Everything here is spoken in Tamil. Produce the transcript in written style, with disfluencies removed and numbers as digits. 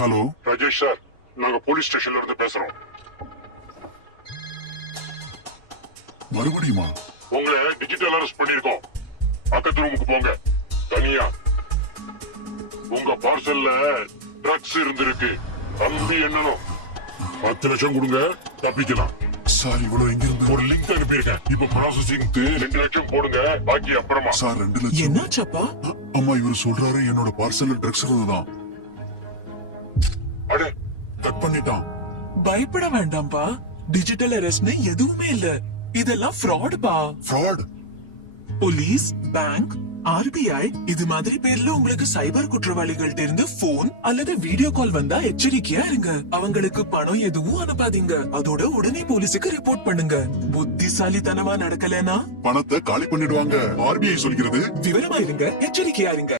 ஹலோ ராஜேஷ் சார், நாங்க போலீஸ் ஸ்டேஷன்ல இருந்து பேசுறோம். மறுபடியுமா? உங்களை டிஜிட்டல் அரெஸ்ட் பண்ணிருக்கோம். பக்கத்து ரூமுக்கு போங்க, தனியா. உங்க பார்சல்ல ட்ரக்ஸ் இருந்திருக்கு, தம்பி என்னனும் 10 லட்சம் கொடுங்க, தப்பிக்கலாம். சார் இவ்வளவு எங்க இருந்து? ஒரு லிங்க் அனுப்பியிருக்கேன், இப்ப ப்ராசஸிங்க்கு 2 லட்சம் போடுங்க, பாக்கி அப்புறமா. சார் 2 லட்சம். என்னாச்சப்பா? அம்மா இவர் சொல்றாரு என்னோட பார்சல்ல ட்ரக்ஸ் இருந்ததுதான். அட, கட் பண்ணிட்டான். பயப்பட வேண்டாம்பா. டிஜிட்டல் அரெஸ்ட்னு எதுவுமே இல்ல. இதெல்லாம் ஃப்ராட் பா. ஃப்ராட்? போலீஸ், பேங்க், ஆர்பிஐ இது மாதிரி பேர்ல உங்களுக்கு சைபர் குற்றவாளிகள்ட்ட இருந்து போன் அல்லது வீடியோ கால் வந்தா எச்சரிக்கையா இருங்க. அவங்களுக்கு பணம் எதுவும் அனுப்பாதீங்க. அதோட உடனே போலீஸுக்கு ரிப்போர்ட் பண்ணுங்க. புத்திசாலித்தனமா நடக்கலனா பணத்தை காலி பண்ணிடுவாங்க. ஆர்பிஐ சொல்கிறது. விவரமா இருங்க, எச்சரிக்கையா இருங்க.